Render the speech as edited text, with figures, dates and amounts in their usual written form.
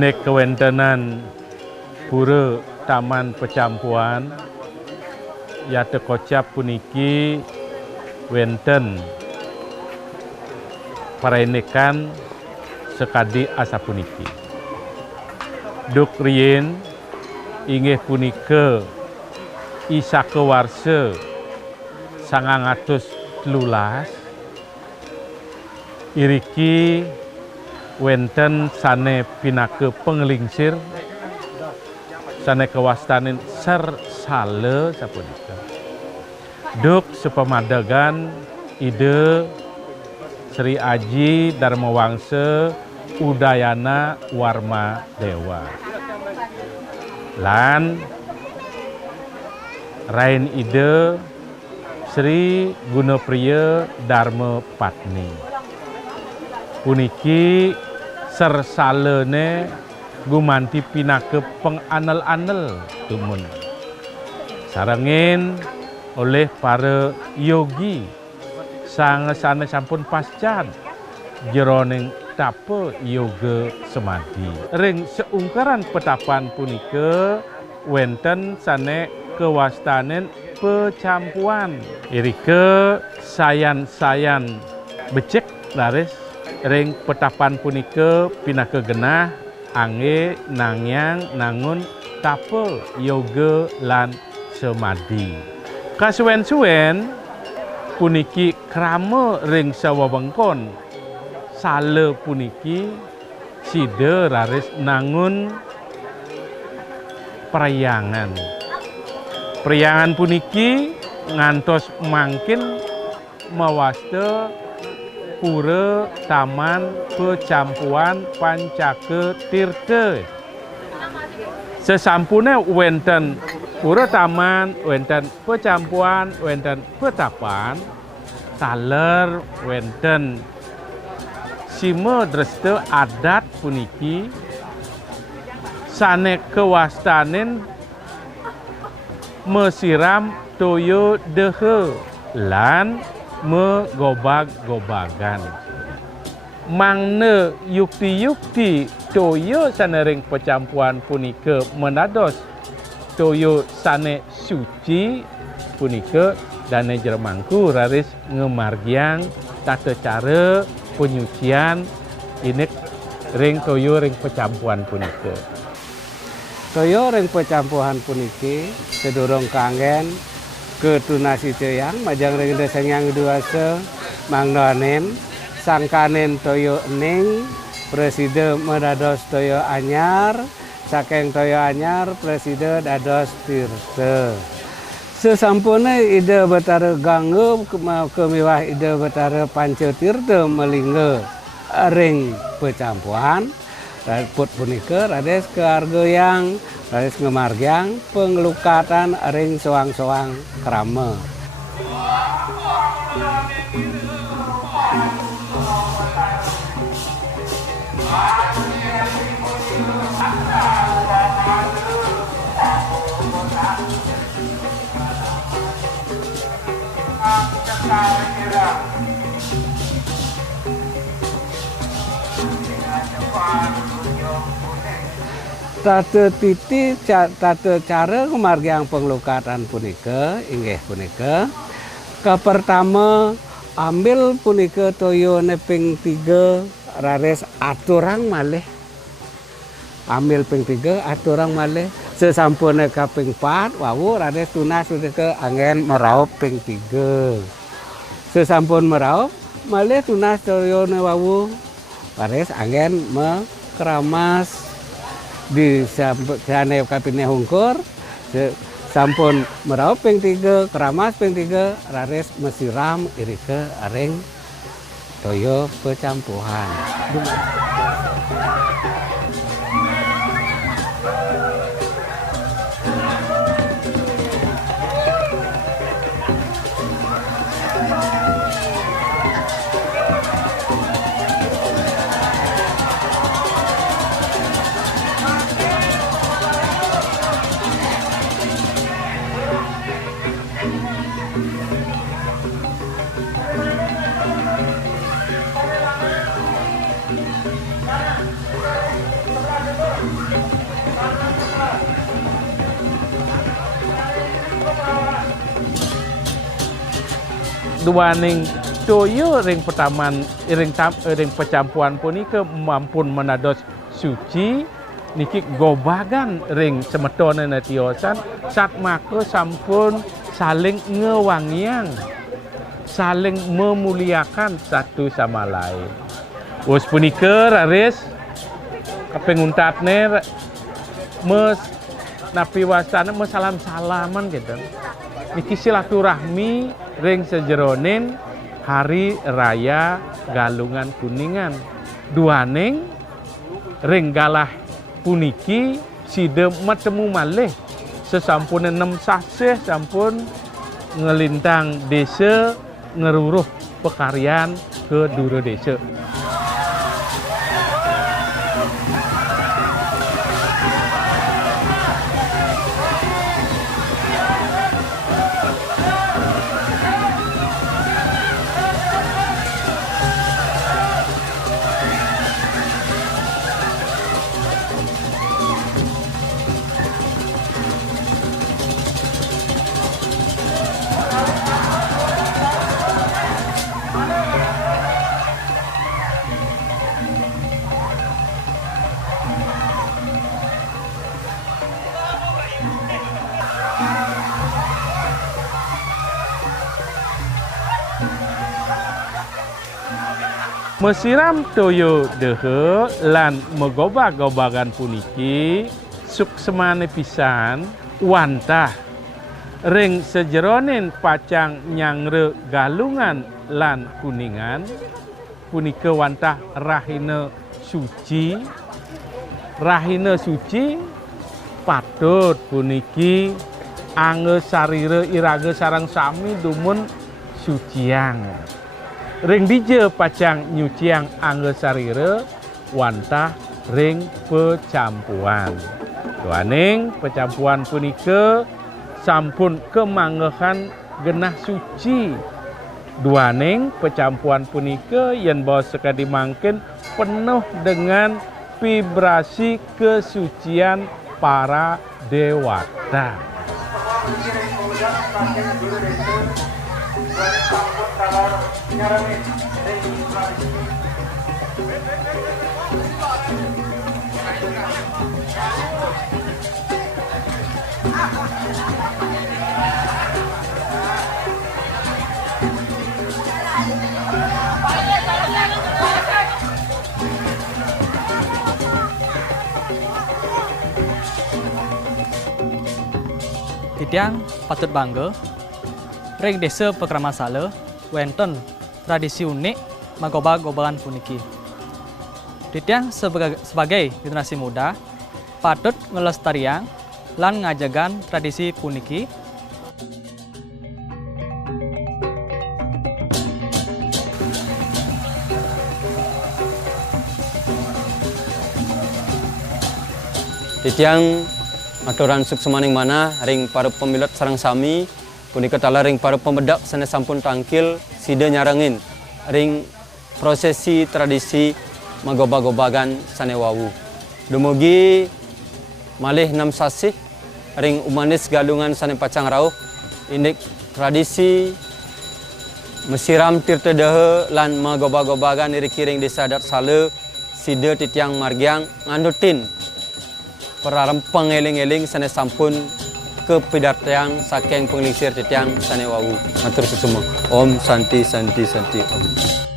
nek kewentenan pura Taman Pecampuan ya tekocap puniki wenten parenekan sekadi asa puniki. Duk rien inggih punika isa kewarse 913 iriki wenten sane pinake penglingsir sane kewastanin sersale sapunika. Duk sepemadagan ide Sri Aji Darmawangsa Udayana Warma Dewa. Lan rain ide Sri Gunapriya Dharma Patni. Puniki sersalene gumanti pinake penganel-anel tumun. Sarengin oleh para yogi sangesane sampun pascan jroning tapa yoga semadi. Ring seungkaran petapan punika wenten sane kewastanen pecampuan. Irike sayan-sayan becek laris ring petapan punika pinake genah angge nangyang nangun tapa yoga lan semadi. Kasuwen-suwen puniki krama ring sawewengkon sale puniki sida raris nangun peryangan. Peryangan puniki ngantos mangkin mawasta pura Taman Pecampuan Pancake Tirta. Sesampune wenten pura taman, wenten pecampuan, wenten petapan, taler wenten sime dreste adat puniki sane kewastanen mesiram toyo dehe lan megobag-gobagan. Mangne yukti-yukti toyo sanering pecampuan punika menados toyo sane suci punika dane jermangku raris ngemargiang tata cara penyucian inek ring toyo ring pecampuan punika. Toyo ring pecampuan puniki sedurung kangen ketunasi ceyang majang ring deseng yang duasa mangnonen sangkanen toyo ening preside medados toyo anyar saking toyo anyar preside dados tirta. Sesampune ide betara ganggu kemiwah ide betara panca tirta melingga ring pecampuan put punika rades keargoyang rades ngemargyang pengelukatan ring soang-soang krama. Tata titi tata cara kemargyang pengelukatan punika inggih punika kepertama ambil punika toyo neping 3 rares aturang malih ambil ping 3 aturang malih sesampune kaping 4 wawu rares tunas punika angin meraup ping 3 sesampun meraup malih tunas toyo ne wawu rares angin mekeramas di sampene kapine hungkur sampun meraup ping 3 keramas ping 3 rares mesiram irike aring toyo pecampuhan. Duaning toyo ring pertaman ring pecampuan punika mampun menados suci niki gobagan ring semetone netiosan sat maka sampun saling ngewangian, saling memuliakan satu sama lain. Wes punika raris kapenguntatne mes napi wasana salam-salaman gitu. Niki silaturahmi ring sejeronin hari raya Galungan Kuningan. Duaning ring galah puniki side matemu malih sesampun 6 sasih sampun ngelintang desa ngeruruh pekaryan ke dura desa. Mesiram toyo dehe lan megobag-gobagan puniki suksemane pisan wantah ring sejeronin pacang nyangre Galungan lan Kuningan punika wantah rahina suci patut puniki ange sarire irage sarang sami dumun suciang. Ring dije pacang nyuciang angge sarire wantah ring pecampuan. Duaning pecampuan punika sampun kemanggehan genah suci. Duaning pecampuan punika yen bawa sekadi mangkin penuh dengan vibrasi kesucian para dewata. Titiang patut bangga, ring desa Pekramasale wonten tradisi unik magobag-gobagan puniki. Titiang sebagai generasi muda patut ngelestarian lan ngajagan tradisi puniki. Titiang aturan suksemaning mana ring para pemilut sarang sami punika tala ring para pemedak sana sampun tangkil sida nyarangin ring prosesi tradisi magobag-gobagan sanewawu. Dumugi malih 6 sasih ring umanis Galungan sane pacang rauh indik tradisi mesiram tirta dehe lan magobag-gobagan iriki ring desa adat sale sida titiang margiang nganutin perarempeng eling-eling sane sampun kepidartiang saking penglingsir titiang sanewawu. Matur susuma. Om Santi Santi Santi Om.